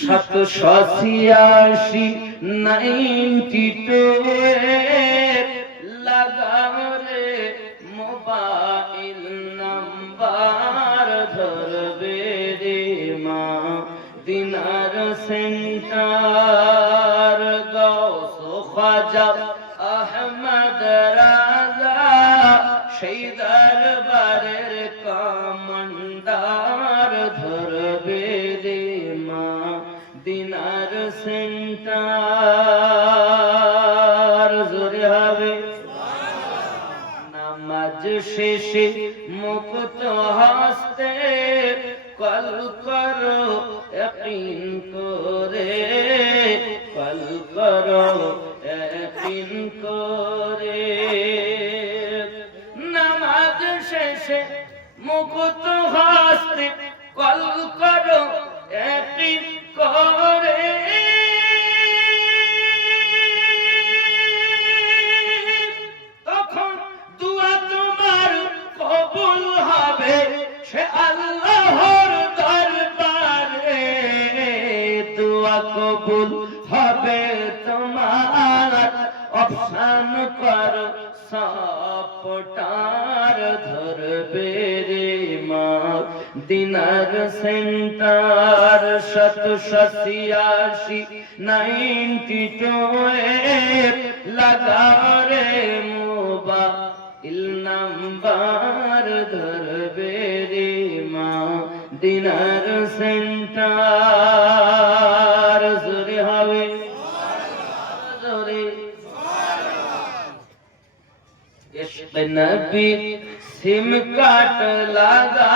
786 92 লাগাও রে mobile number ধরবে রে মা দিনার সেন্টার গাউস খাজা আহমদ রাজা সেই দরবারের কমান্ডার ধরবে রে মা দিনার সেন্টার জোরে হবে নামাজ শেষে মুক্ত হস্তে কল করো ইয়াকিন করে কল করো ইয়াকিন করে নামাজ শেষে মুক্ত হস্তে কল করো ইয়াকিন করে তখন দুয়া তোমার কবুল হবে সে আল্লাহর দরবারে দুয়া কবুল হবে তোমার অপশন কর সাপটার ধরবে রে মা দিনার সেন্টার 786 92 লাগাও রে মোবাইল নাম্বার ধরবে রে মা দিনার সেন্টার জোরে হবে জোরে ইশক নবী সিম কাট লাগা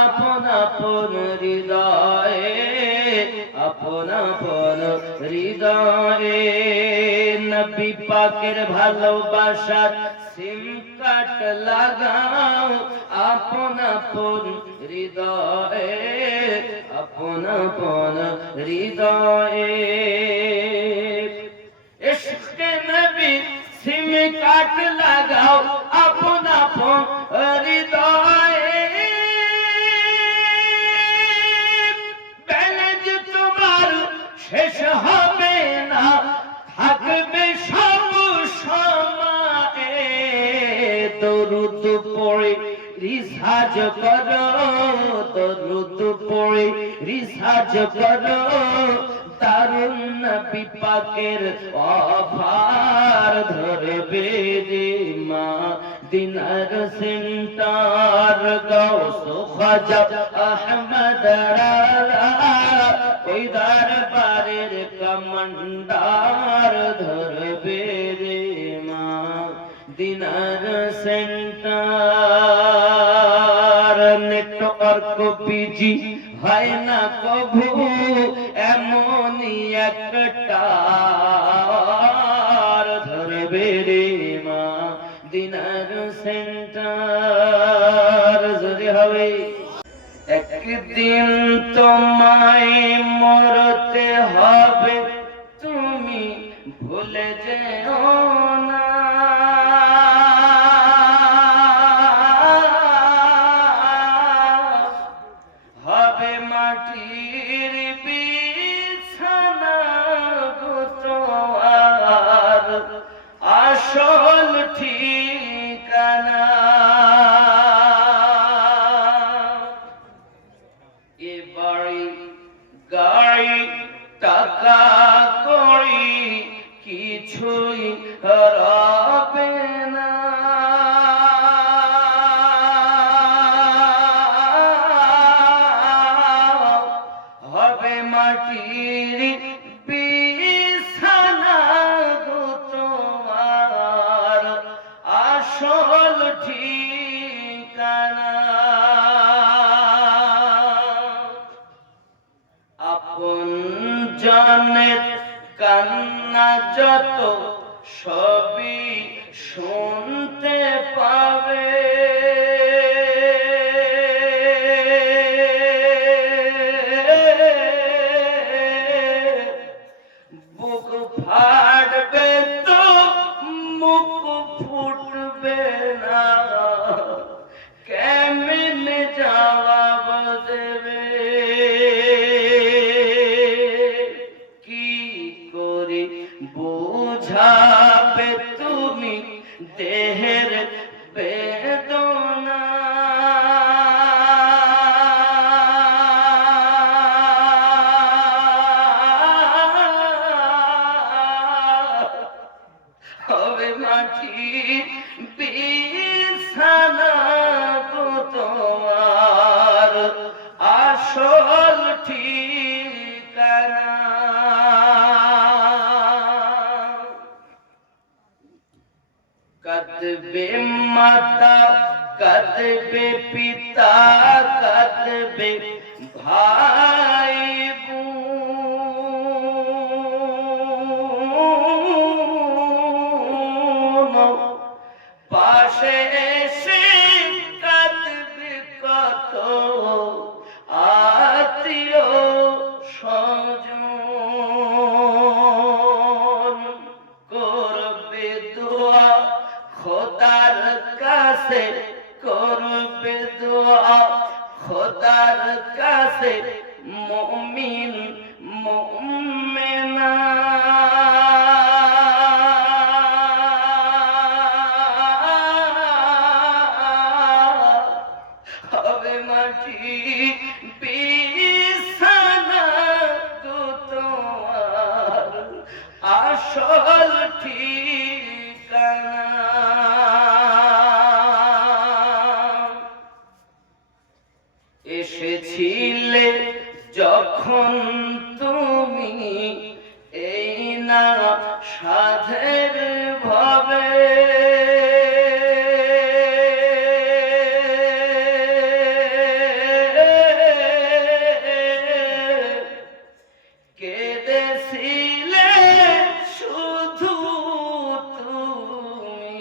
আপন আপন হৃদয়ে আপন আপন হৃদয়ে নবী পাকের ভালোবাসার সিম কাট লাগাও আপন আপন হৃদয়ে আপন আপন হৃদয়ে ইশক নবী সিম কাট লাগাও আপন আপন হৃদয়ে ব্যালেন্স তোমার শেষ হবে না থাকবে সব সময়ে দরুদ পড়ে রিসাজ করো দরুদ পড়ে রিসাজ করো দারুন নবী পাকের অফার ধরবে রে মা দিনার সেন্টার গাউস খাজা আহমদ রাজা ওই দরবারের কমান্ডার ধরবে রে মা দিনার সেন্টার নেটওয়ার্ক বিজি হয় না কভু এমনই একটা ধরবে রে মা দিনার সেন্টার জোরে হবে একদিন তোমায় মরতে হবে তুমি ভুলে যেও না হবে মাটির বিছানা গো তোমার আসল ঠিকানা এ বাড়ি গাড়ি টাকা কড়ি কিছুই রবে না হবে মাটির বিছানা গো তোমার আসল ঠিকানা আপন জনের কান্না যত সবই শুনতে পাবে বুক ফাটবে তো মুখ ফুটবে না কেমনে জবাব দেবে কাঁদবে পিতা, কাঁদবে ভাই বোন, পাশে এসে কাঁদবে কত আত্মীয় স্বজন, করবে দোয়া খোদার কাছে, করবে দোয়া খোদার কাছে মুমিন মুমিনা। হবে মাটি বিছানা গো তোমার আসল ঠিকানা। এসেছিলে যখন তুমি এই না সাধের ভাবে, কেঁদেছিলে শুধু তুমি,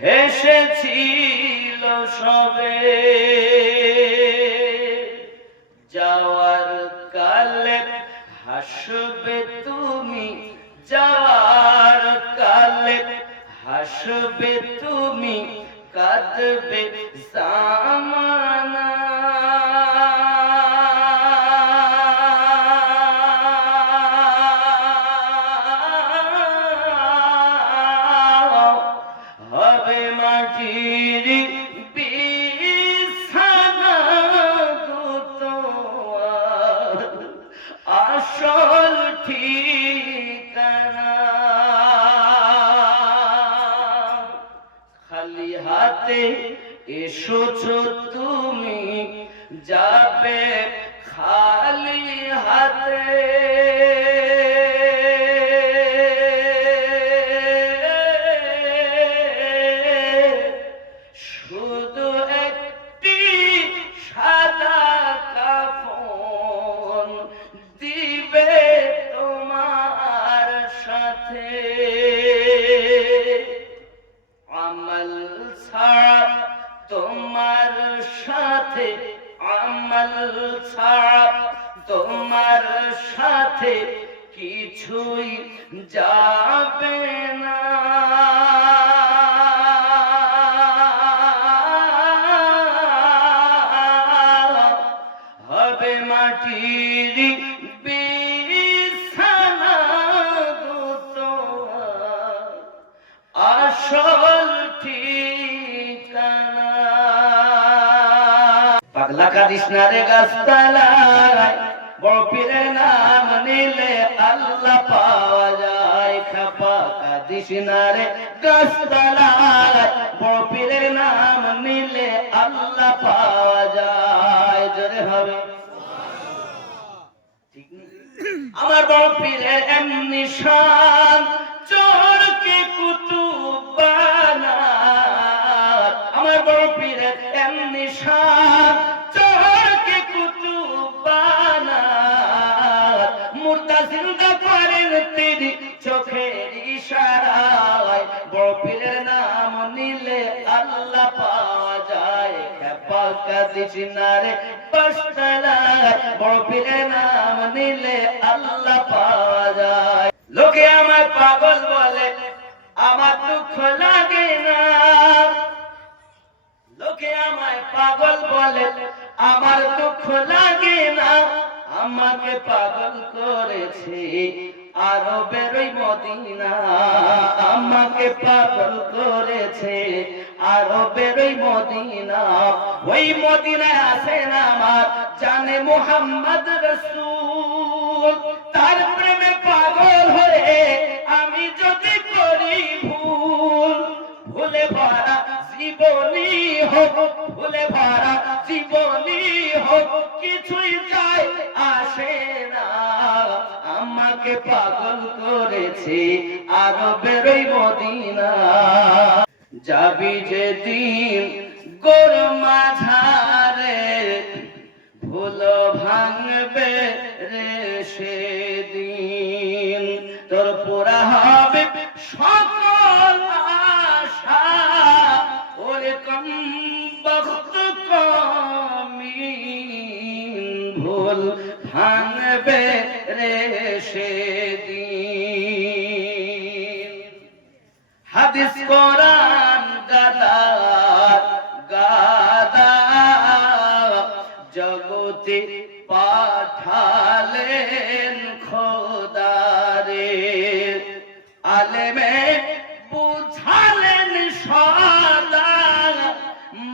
হেসেছিল সবে। যাওয়ার কালে হাসবে তুমি, যাওয়ার কালে হাসবে তুমি, কাঁদবে জামানা। হবে মাটির বিছানা গো তোমার আসল ঠিকানা। খালি হাতে এসেছো তুমি, যাবে খালি হাতে। শুধু একটি সাদা কাফন দিবে তোমার সাথে। আমল ছাড়া তোমার সাথে, আমল ছাড়া তোমার সাথে কিছুই যাবে না। হবে মাটির বিছানা গো তোমার আসল ঠিকানা। পাগলা কাঁদিস না রে গাছতলায়, বড় পীরের নাম নিলে আল্লাহ পাওয়া যায়। খাপা কাঁদিস না রে গাছতলায়, বড় পীরের নাম নিলে আল্লাহ পাওয়া যায়। জোরে হবে ঠিক নেই? আমার বড় পীরের এমনি শান, চোরকে কুতুব বানায়। আমার বড় পীরের এমনি শান, চোরকে কুতুব বানায়। মুর্দা জিন্দা করেন তিনি চোখের ইশারায়। বড় পীরের নাম নিলে আল্লাহ পাওয়া যায়। খেপা কাঁদিস না রে গাছতলায়, বড় পীরের নাম নিলে আল্লাহ পাওয়া যায়। লোকে আমায় পাগল বলে, আমার দুঃখ লাগে না। লোকে আমায় পাগল বলে, আমার দুঃখ লাগে না। আমাকে পাগল করেছে আরবের ওই মদিনা, আমাকে পাগল করেছে আরবের ওই মদিনা। ওই মদিনায় আছেন আমার জানে মুহাম্মদ রাসূল। তার প্রেমে পাগল হয়ে আমি যদি করি ভুল, ভুলে ভরা জীবনী হোক, ভুলে ভরা জীবনী হোক, কিছুই যায় আসে না। আমাকে পাগল করেছে আরবের ওই মদিনা। যাবি যেদিন গোর মাঝারে ভুল ভাঙবে রে সেদিন তোর পুরা হবে সকল আশা ওরে কম বখত কমিন ভুল ভাঙবে রে সেদিন হাদিস কোরআন গাদা গাদা জগতে পাঠালেন খোদারে আলেমে বুঝালেন সদা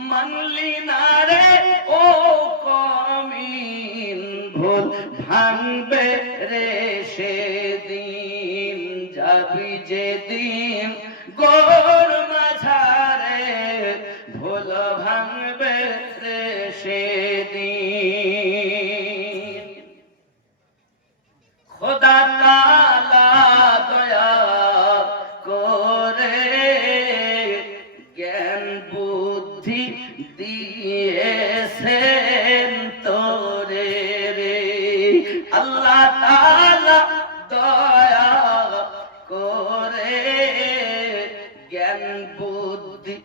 মানলি না রে ও কমিন ভুল ভাঙবে রে সেদিন যাবি যেদিন গোর মাঝারে ভুল ভাঙবে রে সেদিন খোদা তাআলা দয়া করে জ্ঞান বুদ্ধি দিয়েছেন তোরে রে আল্লাহ তাআলা দয়া করে জ্ঞান বুদ্ধি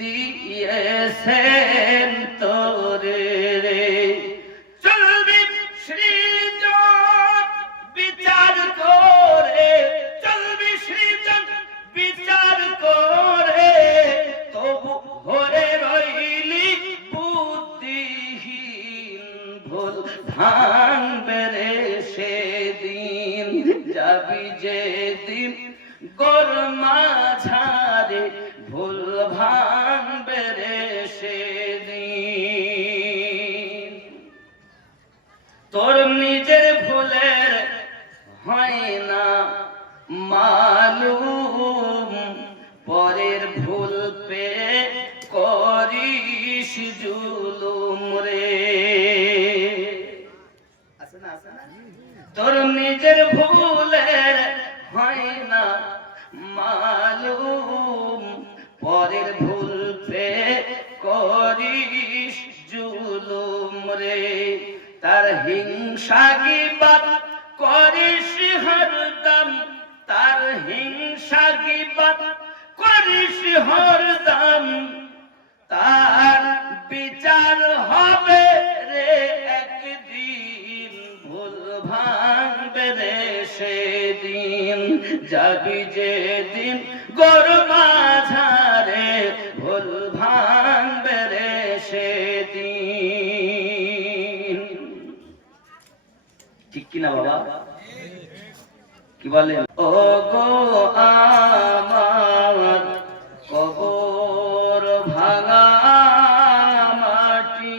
দিয়েছেন তোরে রে চলবি সৃজন বিচার করে চলবি সৃজন বিচার করে তবু ঘরে রইলি বুদ্ধিহীন ভুল ভাঙবে রে সেদিন যাবি যেদিন গোর মাঝারে ভুল ভাঙবে রে সেদিন তোর নিজের ভুলের হয় না মালুম পরের ভুল পে করিস জুলুম রে তোর নিজের ভুলের হয় না মালুম পরের ভুল পে করিস জুলুম রে তার হিংসা গীবত করিস হরদম তার হিংসা গীবত করিস হরদম তার বিচার হবে রে একদিন ভুল ভাঙবে রে সেদিন যাবি যেদিন গোর মাঝারে ভুল ভাঙবে রে সেদিন ঠিক কিনা বাবা কি বলেন ও গো আমার কবর ভাঙা মাটি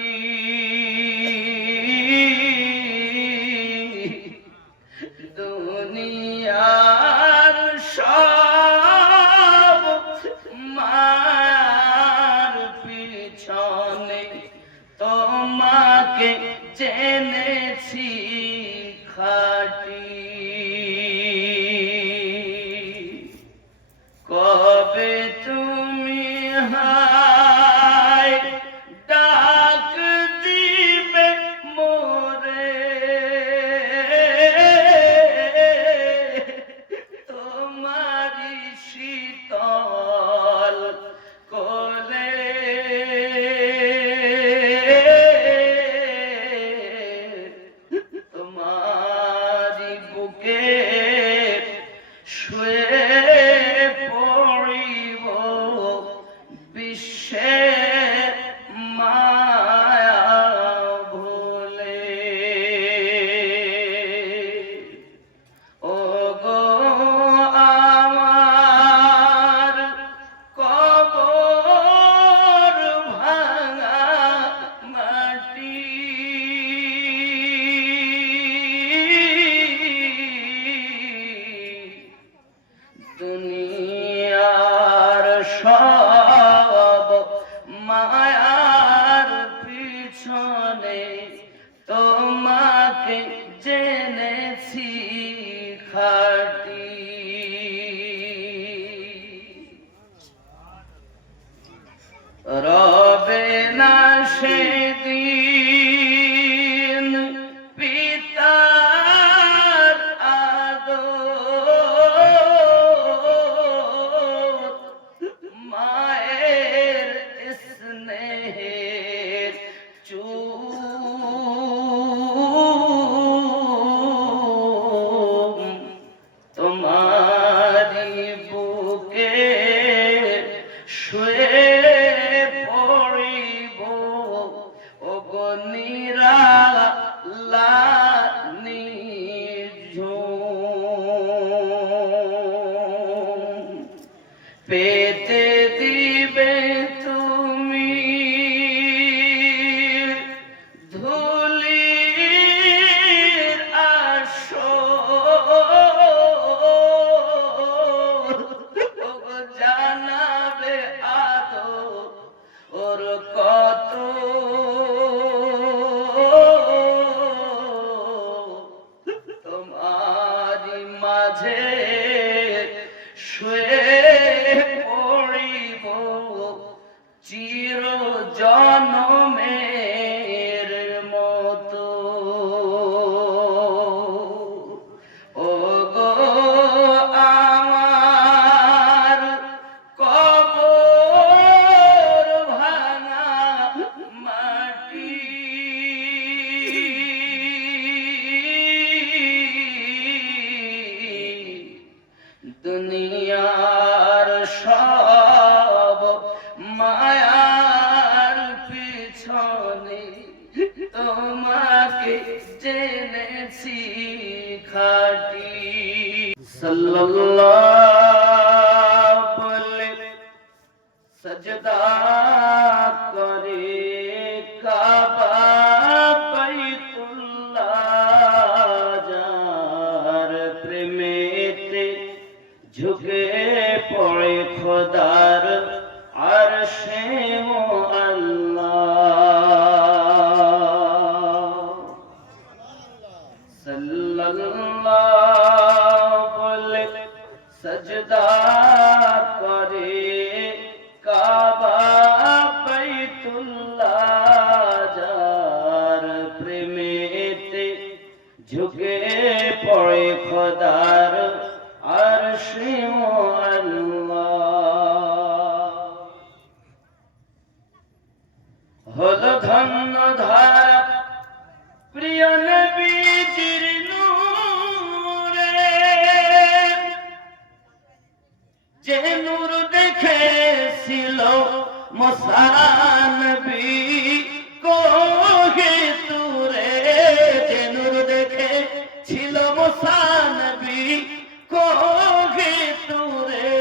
দুনিয়ার সব মার পিছনে তোমাকে জেনেছি খাটি কবে তুমি হায় ডাক দিবে মোরে তোমারি শীতল কোলে তোমারি বুক সাল্লাল্লাহু বলে সজদা করে কাবা বাইতুল্লাহ যার প্রেমেতে ঝুঁকে পড়ে খোদার আরশে আল্লাহ হলো ধন্য ধারা প্রিয় নবীজির নূরে যে নূর দেখেছিল মুসা নবী কোহে তুরে যে নূর দেখেছিল মুসা নবী কোহে তুরে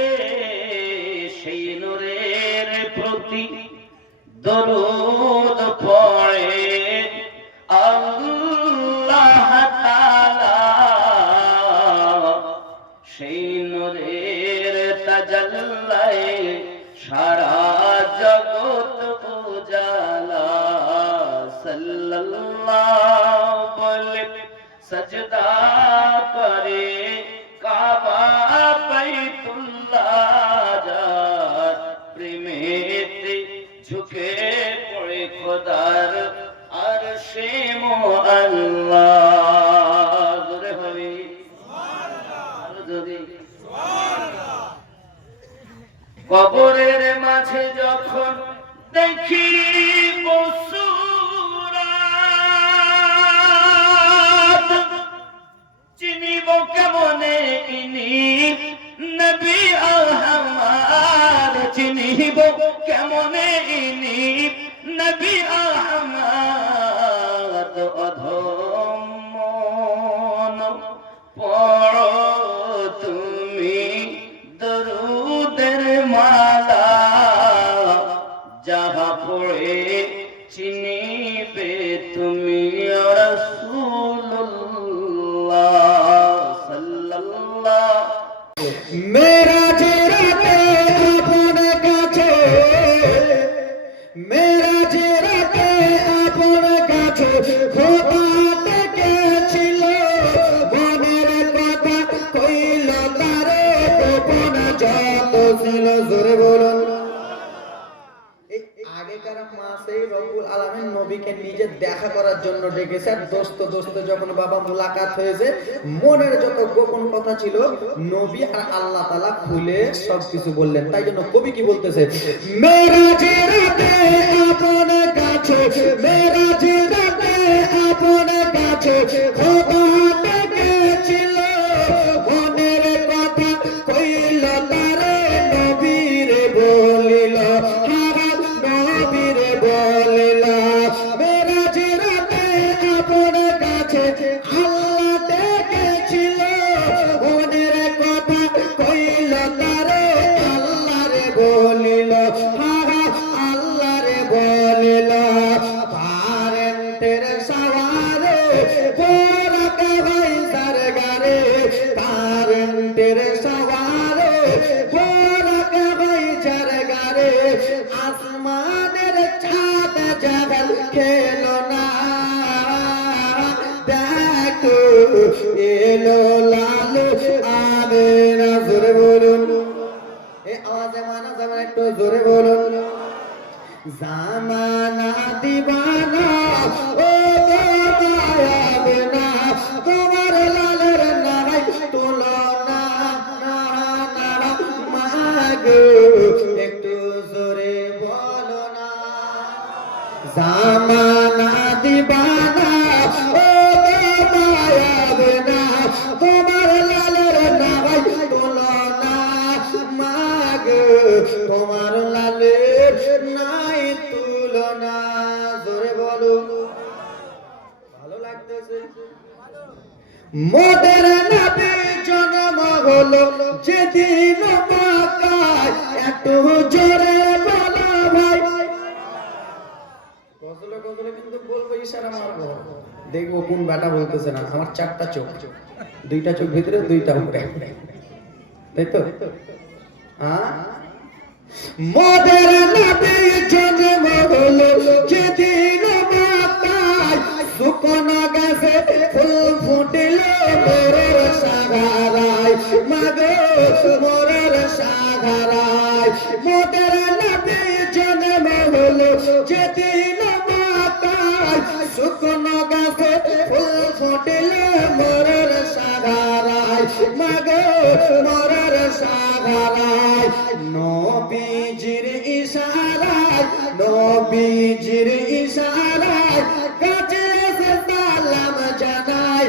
সেই নূরের প্রতি দরুদ পড়ে আল্লাহ তাআলা সেই নূরের তাজাল্লায় সারা জগৎ উজালা সাল্লাল্লাহু বলে সজদা করে কাবা বাইতুল্লাহ যার প্রেমেতে ঝুঁকে পড়ে খোদার আরশে আল্লাহ জোরে হবে সুবহানাল্লাহ জোরে সুবহানাল্লাহ কবরের মাঝে যখন দেখি সুরাত চিনিব কেমনে ইনি নবী আহমদ চিনিব কেমনে ইনি নবী আহমদ অধম পড়ো তুমি দরুদের মালা যাহা পড়ে চিনিবে তুমি রাসূলুল্লাহ সাল্লাল্লাহু मेरा जिराते अपने काछे मेरा जिराते अपने काछे खोदा ডেকেছিল মনের কথা কইল তারে গোপন যত ছিল জোরে বলুন আগেকার মাসে রব্বুল আলামিন নবীকে নিজে দেখা করার জন্য ডেকেছে আর দোস্ত যখন বাবা মুলাকাত হয়েছে মনের যত গোপন কথা ছিল নবী আর আল্লাহ তাআলা খুলে সবকিছু বললেন তাই জন্য কবি কি বলতেছে মেরা জিরাতে আপনে কাছে মেরা জিরাতে আপনে কাছে খোদা ডেকেছিল মনের কথা কইল তারে নবীর বলিল আসমানের চাঁদ জাগাল খেলো না দেখো এলো লালু আমেনা জোরে বলুন এই আওয়াজে মানা যাবে একটু জোরে বলুন জামানা দিবানা ও মায়াবে না তোমার লালের নারাই তুলনা মাগো একটু জোরে বলো না জামানা দিবানা ও মায়াবে না তোমার লালের নারাই তুলনা মাগো তোমার লালের নাই তুলনা জোরে বলো ভালো লাগতেছে মোদের নবী জন্ম হলো যেদিন মক্কায় একটু জোরে বলো ভাই গজলে কিন্তু বলবো ইশারা মারবো দেখবো কোন বেটা বলতেছে না আমার চারটা চোখ দুইটা চোখ ভিতরে দুইটা উপরে তাই তো মোদের নবী জন্ম হলো যেদিন মক্কায় শুকনো গাছে ফুল ফুটে মরার সাহারায় নবীজির ইশারায় নবীজির ইশারায় কাছে এসে সালাম জানাই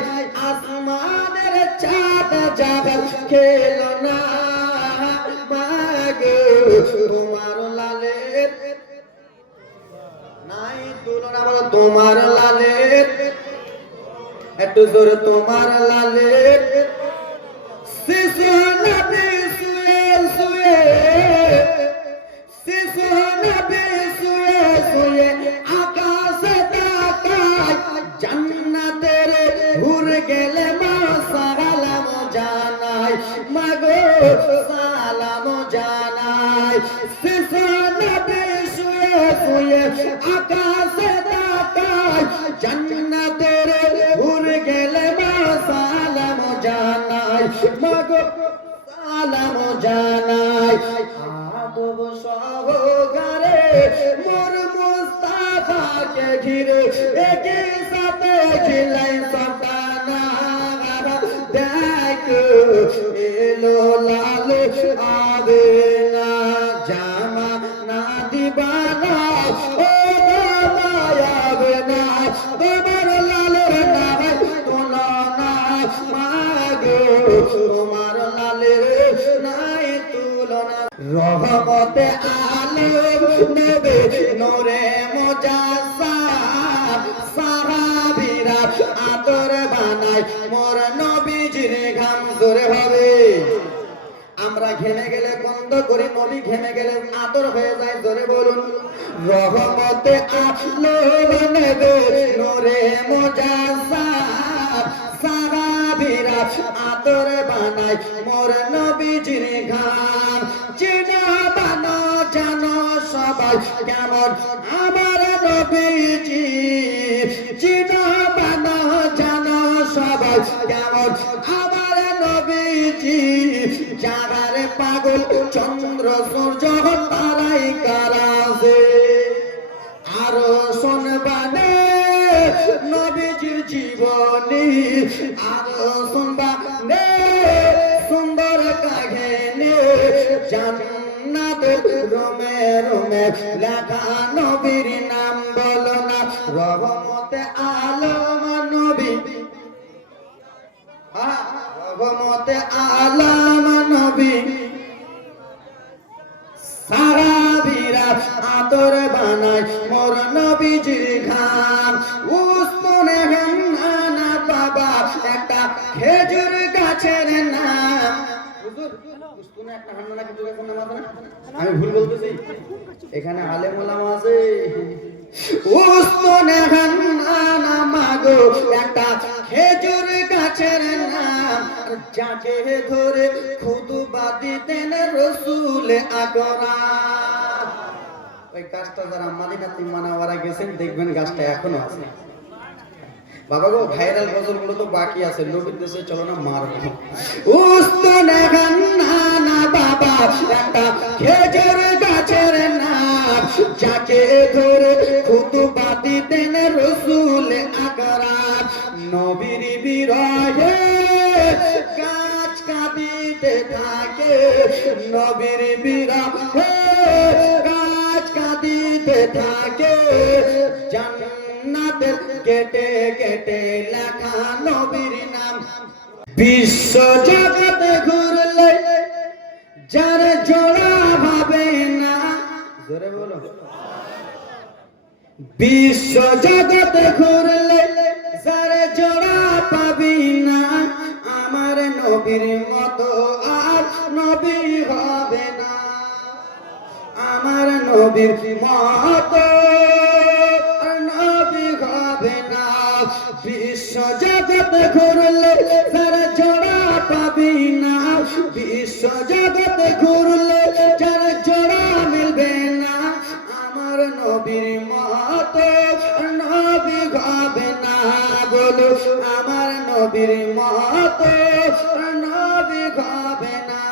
আসমানের চাঁদ জাগাল খেলো না মাগো তোমার লালের নাই তুলনা বলো তোমার লালের একটু জোরে তোমার লালের শিশু নবী শুয়ে শুয়ে শিশু নবী শুয়ে শুয়ে আকাশে তাকায় জান্নাতের হুর গেলে মা সালাম জানাই মাগো সালাম জানাই শিশু নবী শুয়ে শুয়ে আকাশে তাকায় জান্নাতের হুর গেলে মা সালাম জানাই মাগো সালাম জানাই আদব সহকারে মোর মুস্তাফাকে ঘিরে একই সাথে খিলাই সন্তানা দেখো এলো লাল আবে না জামা না দিবানা ও মায়াবে না তোমার লালের নাম তুলনা মাগো তোমার লালের নাই তুলনা রহমতে আলম নবে নূরে মুজাসসাম সাহাবীরা আদর বানায় মোর নবীজির ঘাম জোরে হবে আমরা ঘেমে গেলে গন্ধ করি নবী ঘেমে গেলে আদর হয়ে যায় জোরে বলুন রহমতে আলম নবে নূরে মুজাসসাম সাহাবীরা আদর বানায় মোর নবীজির ঘাম চিনা বানো জানো সবাই কেমন আমার নবীজি চিনা বানো জানো সবাই কেমন আমার নবীজি যারার পাগল চন্দ্র সূর্য তারাই কারাছে আরো শুনবানে নবীজির জীবনী আরো শুনবানে সুন্দর কাহিনী জান্নাতের রোমে রোমে লেখা নবীর নাম বলো না রহমতে আলম নবী রহমতে আলম নবী সাহাবীরা আদর বানায় মোর নবীজির ঘাম উসমানে হান্নানা বাবা একটা খেজুর গাছের নাম হুজুর উসমানে একটা হান্নানা খেজুর গাছের নাম আছে না আমি ভুল বলতেছি এখানে আলেম ওলামা আছে উসমানে হান্নানা মাগো একটা খেজুর গাছের নাম যাকে ধরে খুতবা দিতেন রাসূল আকরাম ওই গাছটা যারা মদিনাতুল মুনাওয়ারা গেছেন দেখবেন গাছটা এখনো আছে বাবা গো ভাইরাল গজলগুলো তো বাকি আছে নবীর দেশে চলো না মারবো উসমানে হান্নানা বাবা একটা খেজুর গাছের নাম যাকে ধরে খুতবা দিতেন রাসূল আকরাম নবীর বিরহে গাছ কাঁদিতে থাকে নবীর বিরহে গাছ কাঁদিতে থাকে জান্নাতের গেটে গেটে লেখা নবীর নাম বিশ্ব জগতে ঘুরলে যার জোড়া ভাবে না জোরে বলো বিশ্ব জগতে ঘুরলে যার জোড়া পাবি না আমার নবীর মতো আর নবী হবে না আমার নবীর মতো নবী হবে না বিশ্ব জগতে ঘুরলে যার জোড়া পাবি না বিশ্ব জগতে ঘুরলে যার জোড়া মিলবে না আমার নবীর মতো নবী হবে না বলো আমার নবীর মতো নবী হবে না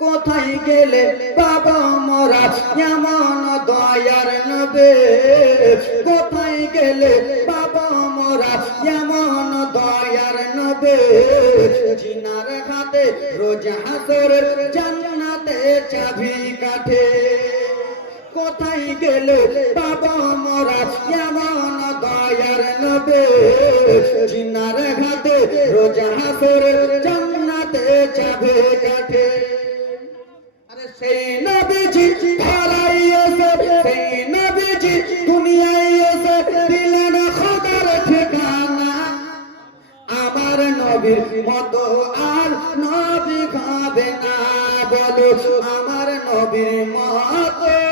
কোথায় গেলে বাবা মোরা এমন দয়ার নবে কোথায় গেলে বাবা মোরা এমন দয়ার নবে জিনার হাতে রোজ হাসরের জান্নাতে চাবি কাঠে কোথায় গেলে বাবা মোরা এমন দয়ার নবে জিনার হাতে রোজ হাসরের জান্নাতে চাবি কাঠে আরে সেই নবীজি ধরাই এসে সেই নবীজি দুনিয়ায় এসে দিলেন খোদার ঠিকানা আমার নবীর মতো আর নবী হবে না বলো আমার নবীর মতো